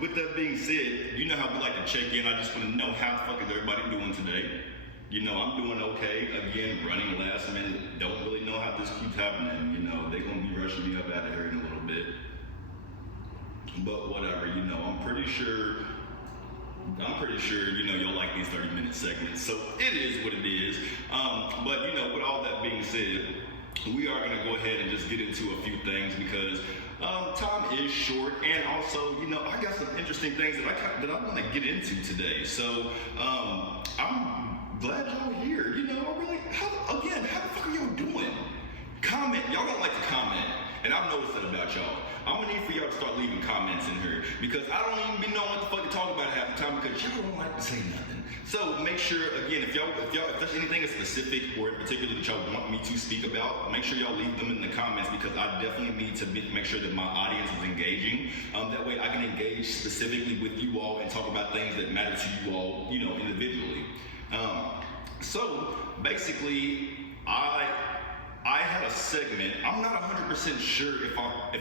with that being said, you know how we like to check in. I just want to know how the fuck is everybody doing today? You know, I'm doing okay. Again, running last minute. Don't really know how this keeps happening. You know, they're going to be rushing me up out of here in a little bit. But whatever, you know, I'm pretty sure, you know, you'll like these 30-minute segments. So it is what it is. But, you know, with all that being said, we are going to go ahead and just get into a few things because time is short, and also, you know, I got some interesting things that I want to get into today. So I'm glad y'all here. You know, how the fuck are y'all doing? Comment. Y'all don't like to comment, and I've noticed that about y'all. I'm gonna need for y'all to start leaving comments in here because I don't even be knowing what the fuck to talk about half the time because y'all don't like to say nothing. So make sure, again, if there's anything specific or in particular that y'all want me to speak about, make sure y'all leave them in the comments because I definitely need to make sure that my audience is engaging. That way I can engage specifically with you all and talk about things that matter to you all, you know, individually. So basically, I had a segment. I'm not 100% sure if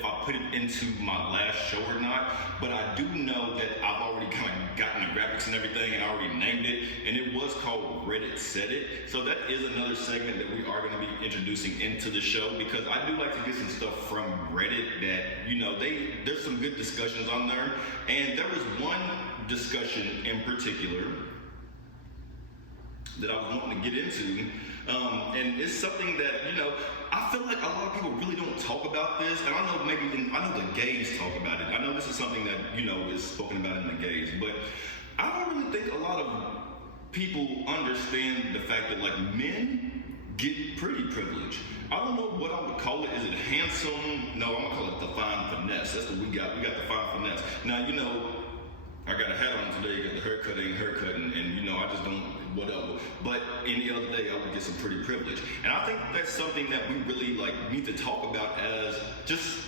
I put it into my last show or not, but I do know that I've already kind of gotten the graphics and everything and I already named it, and it was called Reddit Said It. So that is another segment that we are going to be introducing into the show because I do like to get some stuff from Reddit that, you know, there's some good discussions on there, and there was one discussion in particular that I was wanting to get into. And it's something that, you know, I feel like a lot of people really don't talk about this, and I know the gays talk about it. I know this is something that, you know, is spoken about in the gays, but I don't really think a lot of people understand the fact that, like, men get pretty privilege. I don't know what I would call it. Is it handsome? No, I'm gonna call it the fine finesse. That's what we got. We got the fine finesse. Now, you know, I got a hat on today because the haircut ain't haircutting, and you know, I just don't, whatever. But any other day, I would get some pretty privilege. And I think that's something that we really like need to talk about as just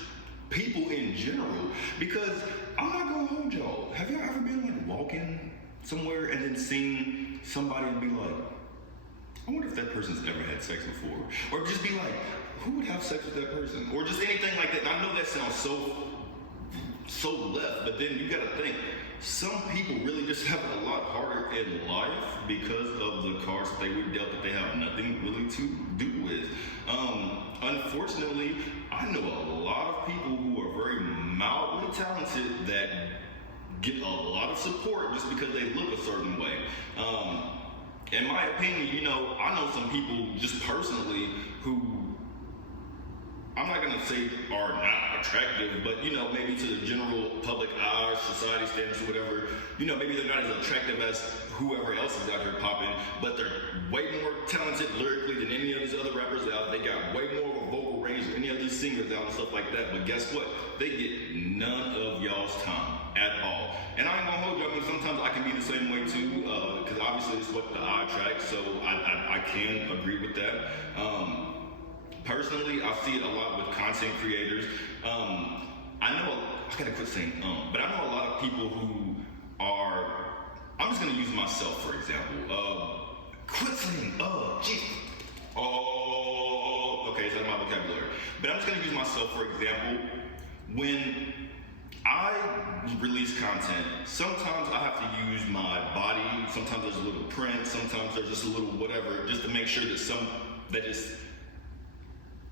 people in general. Because I'm not gonna hold y'all. Have y'all ever been like walking somewhere and then seen somebody and be like, I wonder if that person's ever had sex before? Or just be like, who would have sex with that person? Or just anything like that. And I know that sounds so left, but then you gotta think, some people really just have it a lot harder in life because of the cards that they were dealt that they have nothing really to do with. Unfortunately, I know a lot of people who are very mildly talented that get a lot of support just because they look a certain way. In my opinion, you know, I know some people just personally who, I'm not going to say are not attractive, but, you know, maybe to the general public eye, society standards or whatever, you know, maybe they're not as attractive as whoever else is out here popping, but they're way more talented lyrically than any of these other rappers out. They got way more of a vocal range than any of these singers out and stuff like that. But guess what? They get none of y'all's time at all. And I ain't going to hold you. I mean, sometimes I can be the same way too, because obviously it's what the eye attracts, so I can agree with that. Personally, I see it a lot with content creators. I gotta quit saying but I know a lot of people who are, I'm just gonna use myself for example. Quit saying, jeez. Okay, it's out of my vocabulary. But I'm just gonna use myself for example. When I release content, sometimes I have to use my body, sometimes there's a little print, sometimes there's just a little whatever, just to make sure that is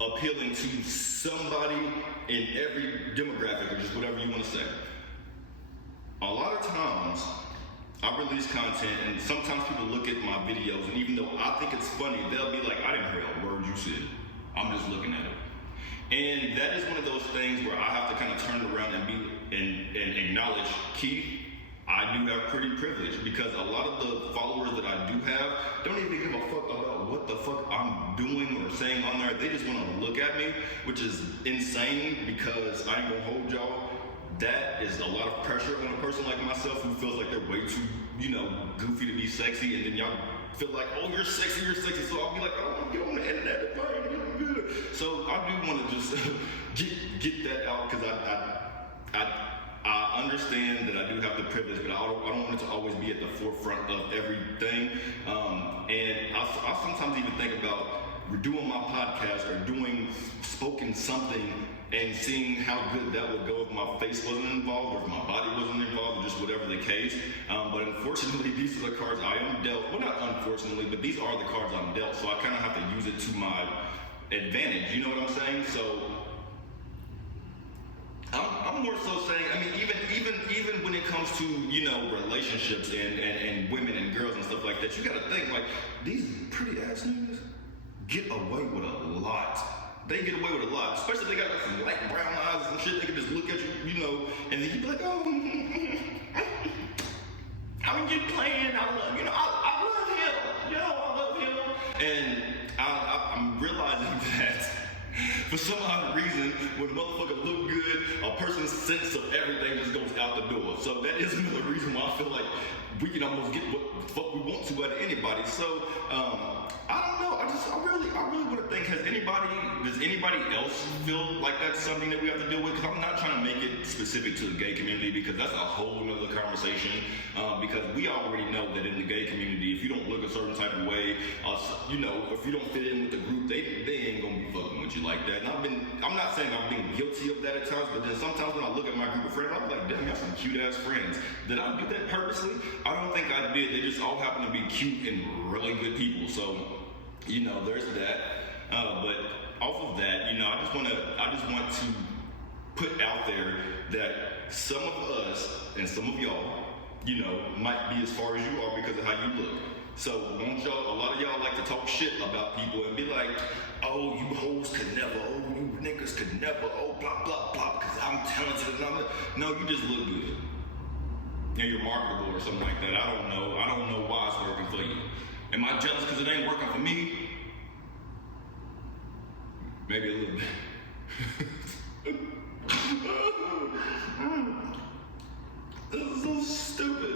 appealing to somebody in every demographic, or just whatever you want to say. A lot of times, I release content, and sometimes people look at my videos, and even though I think it's funny, they'll be like, I didn't hear a word you said. I'm just looking at it. And that is one of those things where I have to kind of turn it around and acknowledge, Keith, I do have pretty privilege, because a lot of the followers that I do have don't even give a fuck about what the fuck I'm doing or saying on there. They just want to look at me, which is insane, because I ain't gonna hold y'all. That is a lot of pressure on a person like myself who feels like they're way too, you know, goofy to be sexy, and then y'all feel like, oh, you're sexy, so I'll be like, oh, get on the internet and find it good. So I do want to just get that out, because I understand that I do have the privilege, but I don't want it to always be at the forefront of everything. And I sometimes even think about doing my podcast or doing spoken something and seeing how good that would go if my face wasn't involved or if my body wasn't involved or just whatever the case. But unfortunately, these are the cards I am dealt. Well, not unfortunately, but these are the cards I'm dealt. So I kind of have to use it to my advantage. You know what I'm saying? So I'm more so saying, I mean, even when it comes to, you know, relationships and women and girls and stuff like that, you gotta think, like, these pretty ass niggas get away with a lot. They get away with a lot, especially if they got like some light brown eyes and shit. They can just look at you, you know, and then you be like, oh, I'm just playing. I love, you know, I love him. Yo, I love him. And I'm realizing that for some odd reason, when a motherfucker look good, a person's sense of everything just goes out the door. So that is another reason why I feel like we can almost get what the fuck we want to out of anybody. So I don't know. I really want to think, does anybody else feel like that's something that we have to deal with? Because I'm not trying to make it specific to the gay community, because that's a whole nother conversation. Because we already know that in the gay community, if you don't look a certain type of way, you know, if you don't fit in with the group, they ain't gonna be fucking with you like that. And I'm not saying I've been guilty of that at times, but then sometimes when I look at my group of friends, I'm like, damn, y'all some cute ass friends. Did I do that purposely? I don't think I did. They just all happen to be cute and really good people. So, you know, there's that. But off of that, you know, I just want to put out there that some of us and some of y'all, you know, might be as far as you are because of how you look. So a lot of y'all like to talk shit about people and be like, oh, you hoes could never, oh, you niggas could never, oh, blah, blah, blah, because I'm talented and I'm... No, you just look good. And you're marketable or something like that. I don't know why it's working for you. Am I jealous because it ain't working for me? Maybe a little bit. This is so stupid.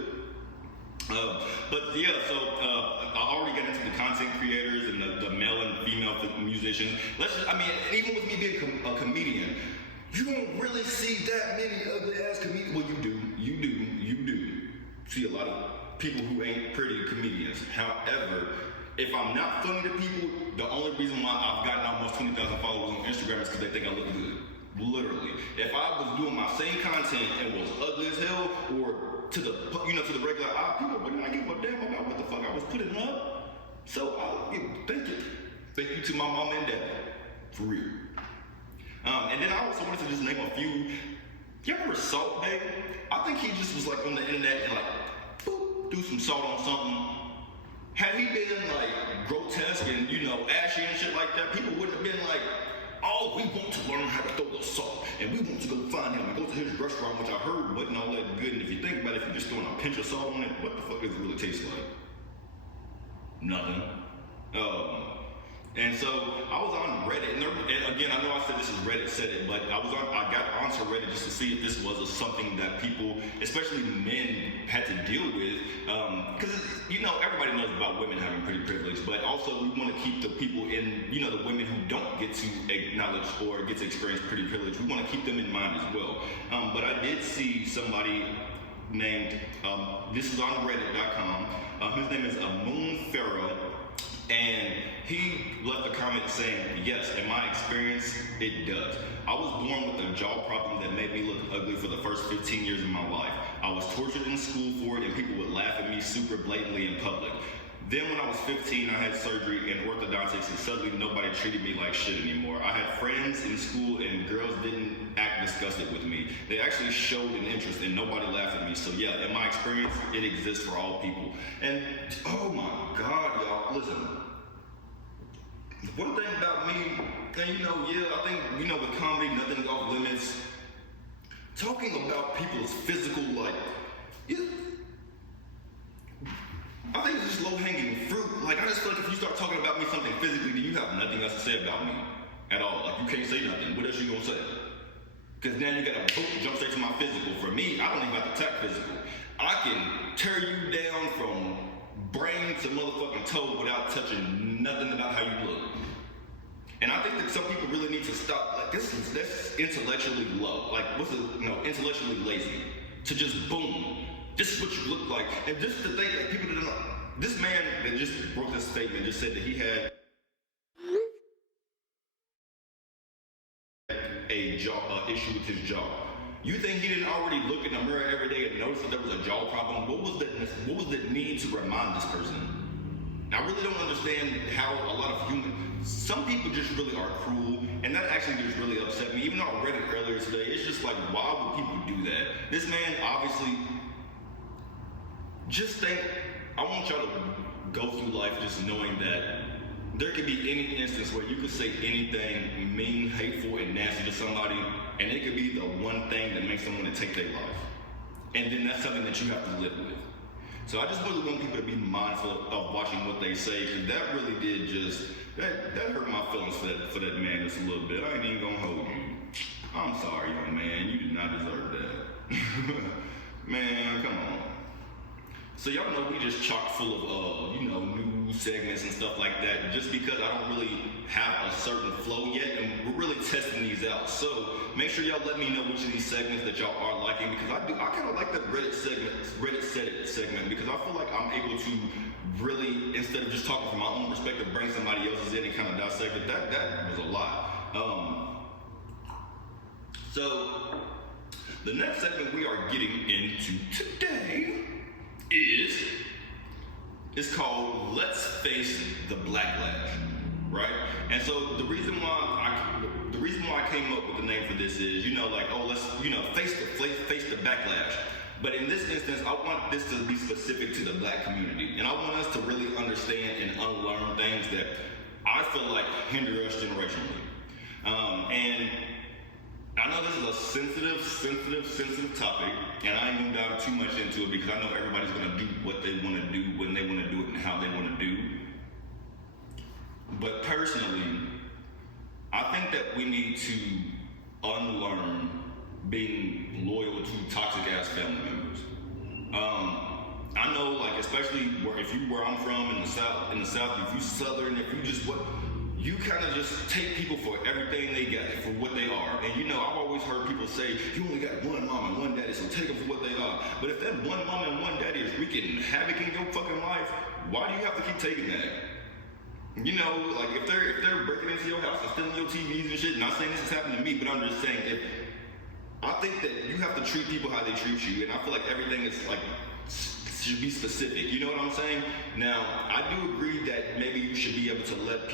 But yeah, so I already got into the content creators and the male and female musicians. Even with me being a comedian, you don't really see that many ugly ass comedians. Well, you do see a lot of people who ain't pretty comedians. However, if I'm not funny to people, the only reason why I've gotten almost 20,000 followers on Instagram is because they think I look good. Literally. If I was doing my same content and was ugly as hell, or to the regular eye, people would not give a damn about what the fuck I was putting up. So thank you to my mom and dad, for real. And then I also wanted to just name a few. You remember Salt Bae? I think he just was like on the internet and like, boop, do some salt on something. Had he been like grotesque and, you know, ashy and shit like that, people wouldn't have been like, oh, we want to learn how to throw the salt and we want to go find him and go to his restaurant, which I heard wasn't all that good. And if you think about it, if you're just throwing a pinch of salt on it, what the fuck does it really taste like? Nothing. And so I was on Reddit, and again, I know I said this is Reddit said it, but I got onto Reddit just to see if this was something that people, especially men, had to deal with. Because, you know, everybody knows about women having pretty privilege, but also we want to keep the people in, you know, the women who don't get to acknowledge or get to experience pretty privilege, we want to keep them in mind as well. But I did see somebody named, this is on reddit.com, his name is Moon Pharaoh. And he left a comment saying, yes, in my experience, it does. I was born with a jaw problem that made me look ugly for the first 15 years of my life. I was tortured in school for it, and people would laugh at me super blatantly in public. Then when I was 15, I had surgery and orthodontics, and suddenly nobody treated me like shit anymore. I had friends in school, and girls didn't act disgusted with me. They actually showed an interest, and nobody laughed at me. So yeah, in my experience, it exists for all people. And oh my God, y'all, listen. One thing about me, and you know, yeah, I think, you know, with comedy, nothing's off limits. Talking about people's physical, like, I think it's just low-hanging fruit. Like, I just feel like if you start talking about me something physically, then you have nothing else to say about me at all. Like, you can't say nothing. What else you gonna say? Because now you gotta jump straight to my physical. For me, I don't even have to attack physical. I can tear you down from brain to motherfucking toe without touching nothing about how you look. And I think that some people really need to stop. Like, that's intellectually low. Like, intellectually lazy. To just boom. This is what you look like. And this is the thing that people don't know. This man that just wrote this statement just said that he had a jaw his jaw. You think he didn't already look in the mirror every day and notice that there was a jaw problem? What was the need to remind this person? I really don't understand how a lot of some people just really are cruel, and that actually just really upset me. Even though I read it earlier today, it's just like, why would people do that? This man obviously, just think, I want y'all to go through life just knowing that there could be any instance where you could say anything mean, hateful, and nasty to somebody, and it could be the one thing that makes someone to take their life. And then that's something that you have to live with. So I just really want people to be mindful of watching what they say, because that really did just, that hurt my feelings for that man just a little bit. I ain't even gonna hold you. I'm sorry, young man, you did not deserve that. Man, come on. So y'all know we just chock full of, news segments and stuff like that, just because I don't really have a certain flow yet, and we're really testing these out. So make sure y'all let me know which of these segments that y'all are liking, because I kind of like that Reddit Said It segment, because I feel like I'm able to really, instead of just talking from my own perspective, bring somebody else's in and kind of dissect it. That was a lot. So the next segment we are getting into today is called Let's Face the Blacklash, right? And so the reason why I came up with the name for this is, let's face the backlash. But in this instance, I want this to be specific to the black community, and I want us to really understand and unlearn things that I feel like hinder us generationally. And I know this is a sensitive topic, and I ain't gonna dive too much into it because I know everybody's gonna do what they want to do, when they want to do it, and how they want to do. But personally, I think that we need to unlearn being loyal to toxic ass family members. I know, like, especially where I'm from in the South, if you Southern, if you just you kind of just take people for everything they got, for what they are. And I've always heard people say, you only got one mom and one daddy, so take them for what they are. But if that one mom and one daddy is wreaking havoc in your fucking life, why do you have to keep taking that? Like if they're breaking into your house and stealing your TVs and shit, not saying this has happened to me, but I'm just saying, I think that you have to treat people how they treat you, and I feel like everything is like, should be specific, you know what I'm saying? Now, I do agree that maybe you should be able to let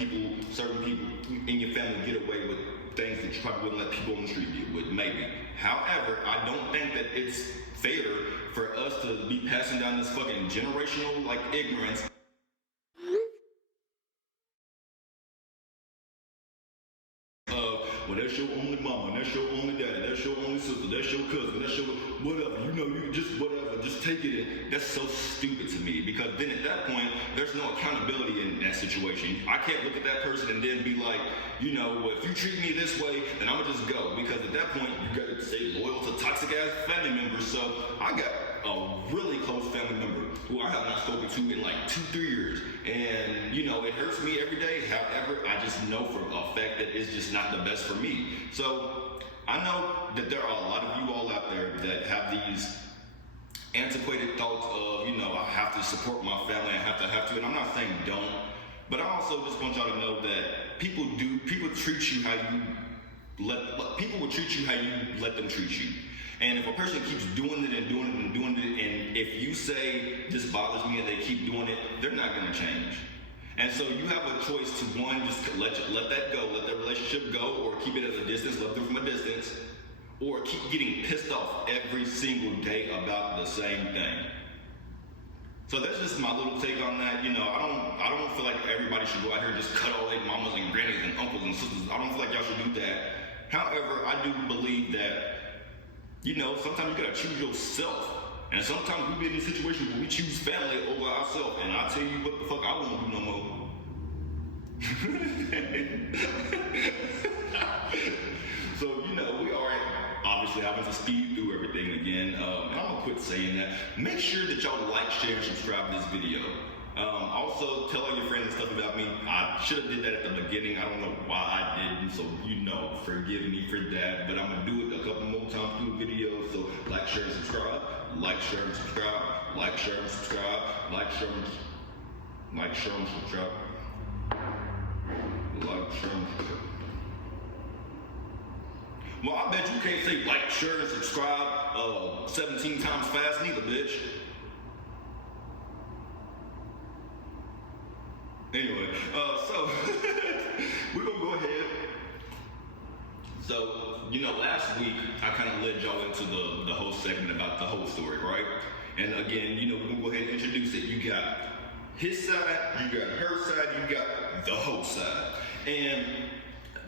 certain people in your family get away with things that you probably wouldn't let people on the street get with, maybe. However, I don't think that it's fair for us to be passing down this fucking generational, ignorance. Well, that's your only mama, that's your only daddy, that's your only sister, that's your cousin, that's your whatever. You just whatever, just take it in. That's so stupid to me, because then at that point, there's no accountability in that situation. I can't look at that person and then be like, well, if you treat me this way, then I'm gonna just go. Because at that point, you gotta stay loyal to toxic ass family members. So I got a really close family member who I have not spoken to in 2-3 years. And, it hurts me every day. However, I just know for a fact that it's just not the best for me. So I know that there are a lot of you all out there that have these antiquated thoughts of, I have to support my family, I have to, and I'm not saying don't, but I also just want y'all to know that people treat you how people will treat you how you let them treat you. And if a person keeps doing it and doing it and doing it, and if you say this bothers me and they keep doing it, they're not going to change. And so you have a choice to, one, just let that go, let that relationship go, or keep it at a distance, love them from a distance, or keep getting pissed off every single day about the same thing. So that's just my little take on that. I don't feel like everybody should go out here and just cut all their mamas and grannies and uncles and sisters. I don't feel like y'all should do that. However, I do believe that, sometimes you gotta choose yourself. And sometimes we be in these situations where we choose family over ourselves. And I tell you what the fuck I won't do no more. So, we are obviously having to speed through everything again. And I'm gonna quit saying that. Make sure that y'all like, share, and subscribe to this video. Also, tell all your friends and stuff about me. I should have did that at the beginning. I don't know why I didn't, so forgive me for that. But I'm gonna do it a couple more times through the video. So like, share, and subscribe. Like, share, and subscribe. Like, share, and subscribe. Like, share, and subscribe. Like, share, and subscribe. Well, I bet you can't say like, share, and subscribe 17 times fast neither, bitch. Anyway, so we're gonna go ahead. So, last week I kind of led y'all into the whole segment about the whole story, right? And again, we're gonna go ahead and introduce it. You got his side, you got her side, you got the whole side. And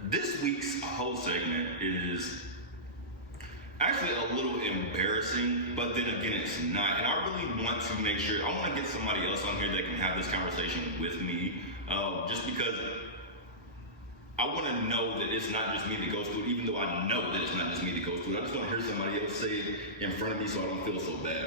this week's whole segment is actually a little embarrassing, but then again, it's not. And I really want to make sure, I want to get somebody else on here that can have this conversation with me, just because I want to know that it's not just me that goes through it, even though I know that it's not just me that goes through it. I just want to hear somebody else say it in front of me so I don't feel so bad.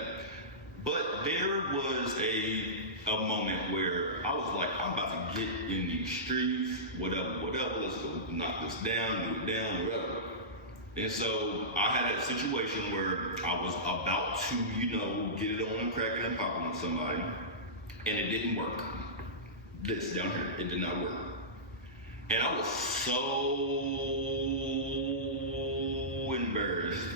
But there was a moment where I was like, I'm about to get in these streets, whatever, let's go knock this down, do it down, whatever. And so I had a situation where I was about to, get it on and cracking and popping with somebody, and it didn't work. This down here, it did not work. And I was so embarrassed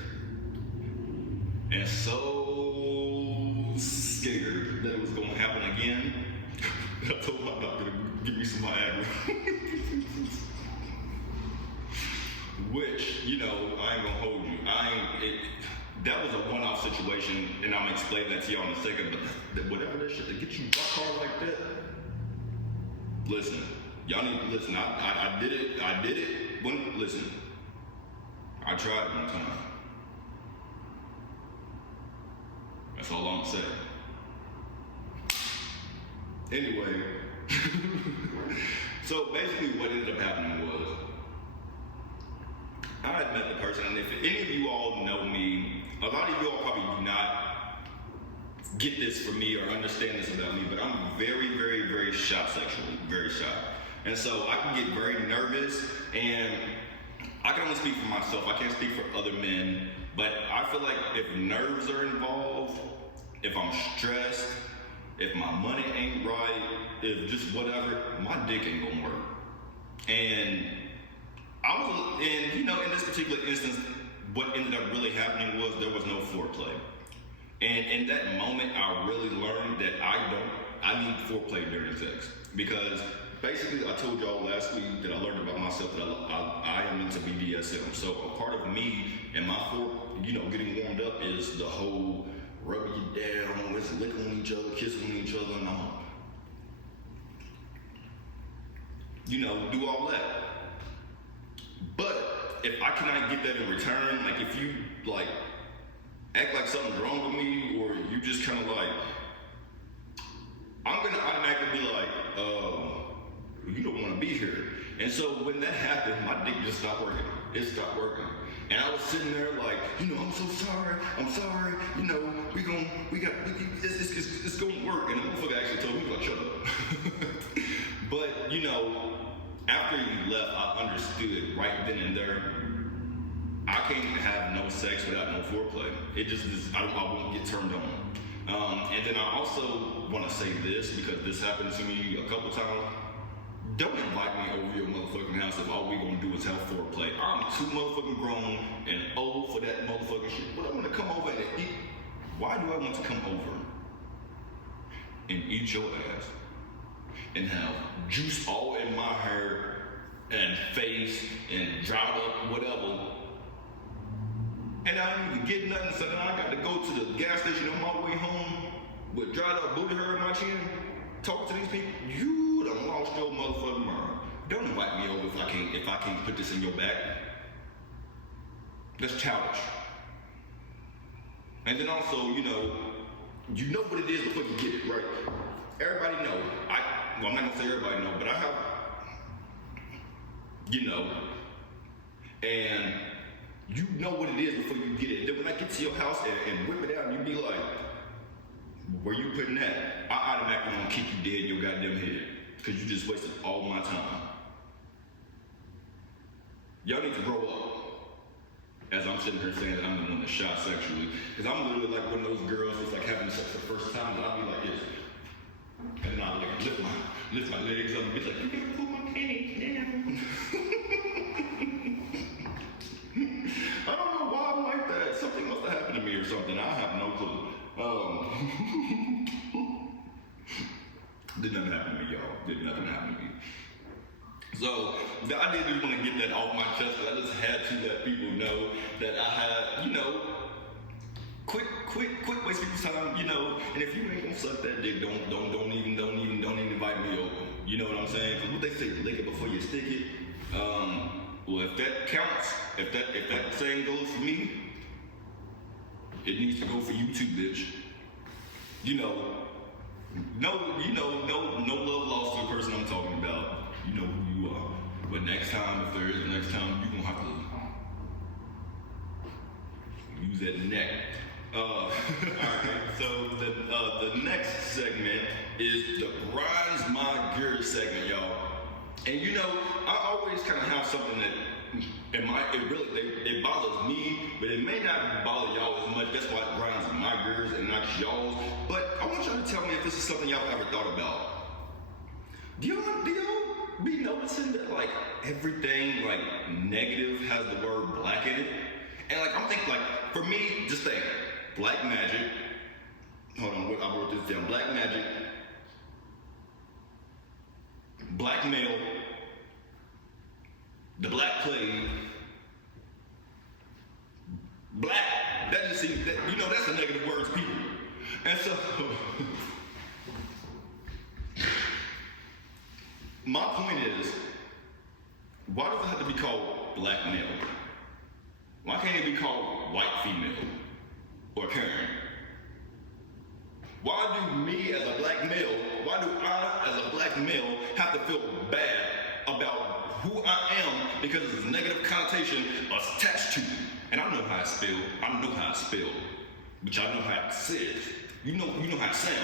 and so scared that it was going to happen again. I told my doctor to give me some Viagra. Which, I ain't gonna hold you. That was a one-off situation, and I'm gonna explain that to y'all in a second, but whatever that shit that gets you rock hard like that, listen, y'all need to listen. I did it. Listen, I tried one time. That's all I'm gonna say. Anyway, so basically what ended up happening was, I had met the person, and if any of you all know me, a lot of you all probably do not get this from me or understand this about me, but I'm very, very, very shy sexually, very shy. And so I can get very nervous, and I can only speak for myself. I can't speak for other men, but I feel like if nerves are involved, if I'm stressed, if my money ain't right, if just whatever, my dick ain't gonna work. And in this particular instance, what ended up really happening was there was no foreplay. And in that moment, I really learned that I need foreplay during sex. Because basically, I told y'all last week that I learned about myself that I am into BDSM. So a part of me and my getting warmed up is the whole rubbing you down, let's lick on each other, kissing on each other, and I'm do all that. But if I cannot get that in return, like if you act like something's wrong with me, or you just kind of I'm gonna automatically be like, you don't want to be here. And so when that happened, my dick just stopped working. It stopped working. And I was sitting there like, I'm so sorry. I'm sorry. It's gonna work. And the motherfucker actually told me, shut up. But after you left, I understood right then and there, I can't have no sex without no foreplay. It just is, I won't get turned on. And then I also want to say this, because this happened to me a couple times. Don't invite me over your motherfucking house if all we gonna do is have foreplay. I'm too motherfucking grown and old for that motherfucking shit. But I'm gonna come over and eat. Why do I want to come over and eat your ass and have juice all in my hair and face and dried up whatever, and I didn't even get nothing, so then I got to go to the gas station on my way home with dried up booty hair in my chin, talk to these people? You done lost your motherfucking mind. Don't invite me over if I can't put this in your back. That's childish. And then also, you know what it is before you get it, right? Everybody know. I'm not gonna say everybody know, but I have, and you know what it is before you get it. Then when I get to your house and whip it out, and you be like, where you putting that? I automatically gonna kick you dead in your goddamn head, because you just wasted all my time. Y'all need to grow up. As I'm sitting here saying that I'm the one that shot sexually, because I'm literally like one of those girls that's like having sex the first time, and I'll be like this, and then I'll like lift my legs up and be like, you gotta pull my panties down. Did nothing happen to me, y'all. Did nothing happen to me. So I did just want to get that off my chest. I just had to let people know that I had, quit wasting people's time, And if you ain't gonna suck that dick, don't even invite me over. You know what I'm saying? Because what they say, lick it before you stick it. Well, if that counts, if that saying goes for me, it needs to go for you too, bitch. No love lost to the person I'm talking about. You know who you are. But next time, if there is a next time, you're gonna have to use that neck. Alright, so the next segment is the Grinds My Gear segment, y'all. And I always kind of have something that it bothers me, but it may not bother y'all as much. That's why it grinds my gears and not y'all's. But I want y'all to tell me if this is something y'all ever thought about. Do y'all be noticing that like everything like negative has the word black in it? And like I'm thinking like for me, just think black magic. Hold on, I wrote this down. Black magic, blackmail, the black plague, black. That just seems that that's the negative words, people. And so my point is, why does it have to be called black male? Why can't it be called white female or Karen? Why do me as a black male, why do I as a black male have to feel bad about who I am because there's a negative connotation attached to it? And I know how it's spelled. I know how it's spelled. But y'all know how it says. You know how it sounds.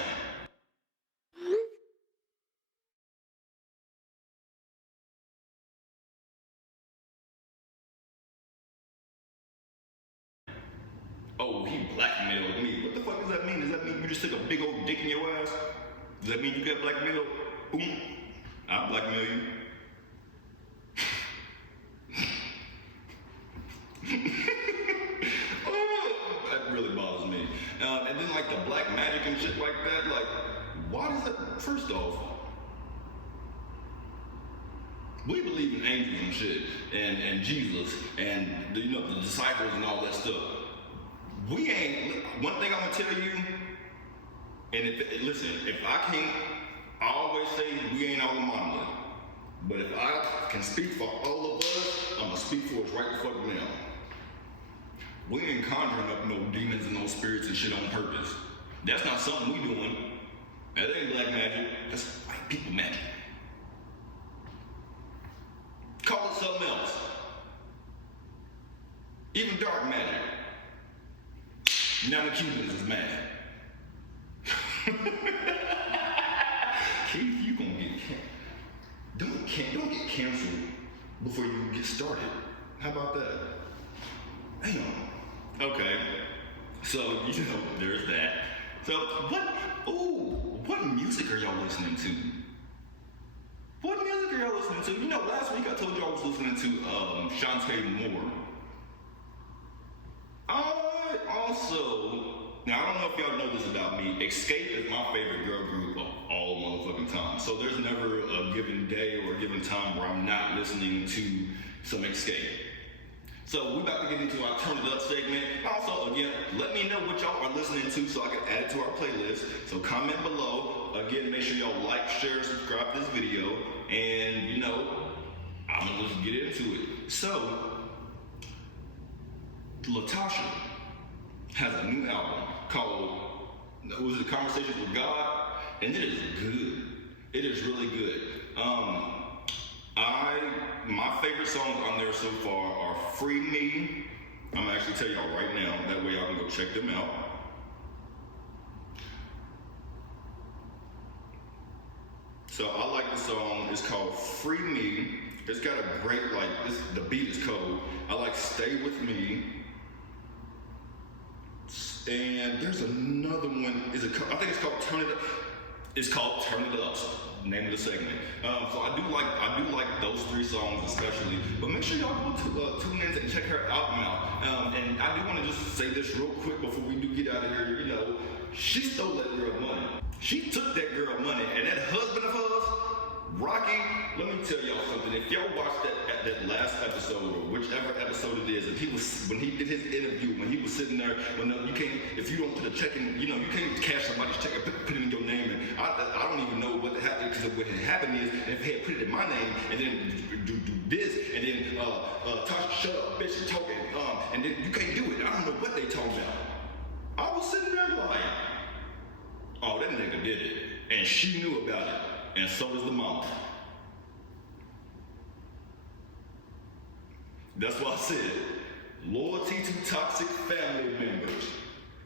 Oh, he blackmailed me. What the fuck does that mean? Does that mean you just took a big old dick in your ass? Does that mean you got blackmailed? Boom. I'll blackmail you. Oh, that really bothers me. And then like the black magic and shit like that, like, why does that, first off, we believe in angels and shit, and Jesus, and the disciples and all that stuff. We ain't, one thing I'm gonna tell you, and if I can't, I always say we ain't all a monolith. But if I can speak for all of us, I'm gonna speak for us right the fuck now. We ain't conjuring up no demons and no spirits and shit on purpose. That's not something we doing. That ain't black magic, that's white people magic. Call it something else. Even dark magic. Now the Cubans is mad. Keith, you gonna get don't get canceled before you get started. How about that? Damn. Okay. So there's that. So what music are y'all listening to? What music are y'all listening to? Last week I told you I was listening to Shantae Moore. I also, now I don't know if y'all know this about me, Escape is my favorite girl group of all motherfucking time. So there's never a given day or a given time where I'm not listening to some Escape. So we're about to get into our Turn It Up segment. Also, again, let me know what y'all are listening to so I can add it to our playlist. So comment below. Again, make sure y'all like, share, subscribe to this video. And, I'm gonna just get into it. So, Latocha has a new album called, was it Conversations with God? And it is good. It is really good. My favorite songs on there so far are Free Me. I'm gonna actually tell y'all right now, that way y'all can go check them out. So I like the song, it's called Free Me. It's got a great, the beat is cold. I like Stay With Me. And there's another one, I think it's called Turn It Up. It's called Turn It Up, name of the segment. So I do like those three songs especially. But make sure y'all go tune in and check her album out. And I do want to just say this real quick before we do get out of here. She stole that girl money. She took that girl money, and that husband Rocky, let me tell y'all something. If y'all watched that last episode or whichever episode it is, when he did his interview, when he was sitting there, if you don't put a check in, you can't cash somebody's check and put it in your name. And I don't even know what happened, because what had happened is if he had put it in my name and then do this and then Tasha, shut up, bitch, you're talking, and then you can't do it. I don't know what they talking about. I was sitting there like, oh, that nigga did it, and she knew about it. And so does the mama. That's why I said, loyalty to toxic family members.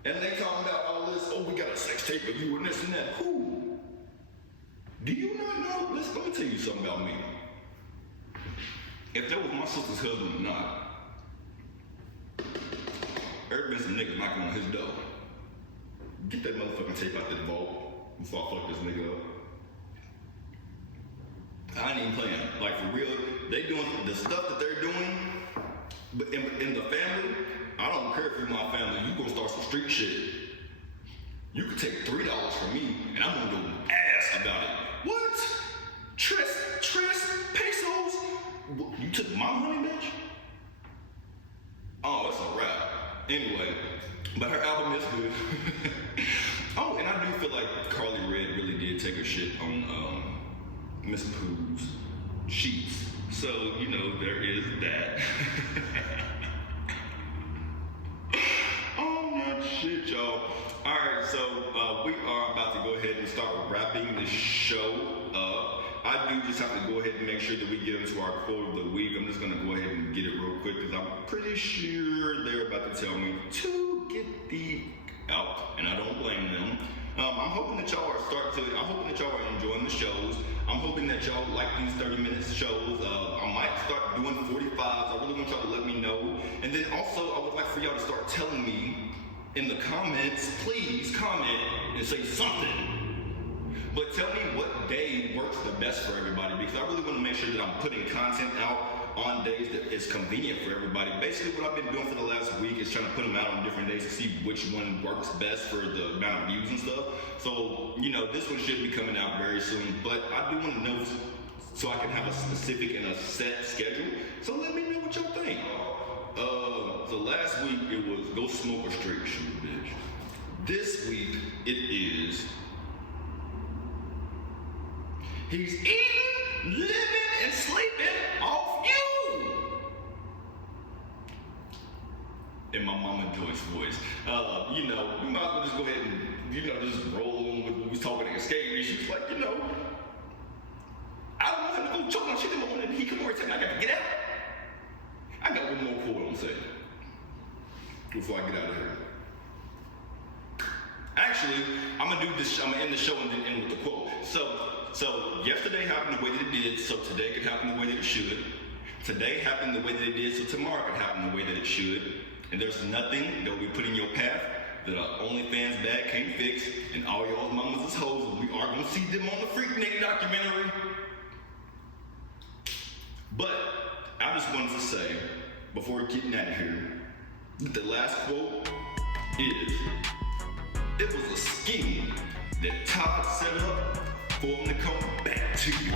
And they talking about all this, oh, we got a sex tape of you and this and that. Who? Do you not know? Let me tell you something about me. If that was my sister's husband or not, there been some niggas knocking on his door. Get that motherfucking tape out the vault before I fuck this nigga up. I ain't even playing. Like, for real, they doing the stuff that they're doing, but in the family, I don't care if you're my family, you gonna start some street shit. You could take $3 from me, and I'm gonna go ass about it. What? Tres pesos? You took my money, bitch? Oh, it's a wrap. Anyway, but her album is good. Oh, and I do feel like Carly Red really did take a shit on, Miss Pooh's sheets. So, there is that. Oh, man, shit, y'all. Alright, so we are about to go ahead and start wrapping this show up. I do just have to go ahead and make sure that we get into our quote of the week. I'm just going to go ahead and get it real quick because I'm pretty sure they're about to tell me to get the out, and I don't blame them. I'm hoping that y'all are enjoying the shows. I'm hoping that y'all like these 30-minute shows. I might start doing 45s. I really want y'all to let me know. And then also, I would like for y'all to start telling me in the comments, please comment and say something. But tell me what day works the best for everybody, because I really want to make sure that I'm putting content out on days that is convenient for everybody. Basically, what I've been doing for the last week is trying to put them out on different days to see which one works best for the amount of views and stuff. So, this one should be coming out very soon, but I do want to know so I can have a specific and a set schedule. So let me know what y'all think. So last week it was go smoke a straight shoot, bitch. This week it is he's eating, living, and sleeping off you. In my Mama Joyce voice. We might as well just go ahead and, just roll on with we was talking to Escape. And she's like, I don't want him to go choke on shit in the morning. He come over and tell me I got to get out. I got one more quote I'm saying before I get out of here. Actually, I'm gonna do this. I'm gonna end the show and then end with the quote. So yesterday happened the way that it did. So today could happen the way that it should. Today happened the way that it did. So tomorrow could happen the way that it should. And there's nothing that will be put in your path that our OnlyFans bag can't fix. And all y'all's mamas is hoes, and we are gonna see them on the Freaknik documentary. But I just wanted to say, before getting out of here, that the last quote is, it was a scheme that Todd set up for him to come back to you.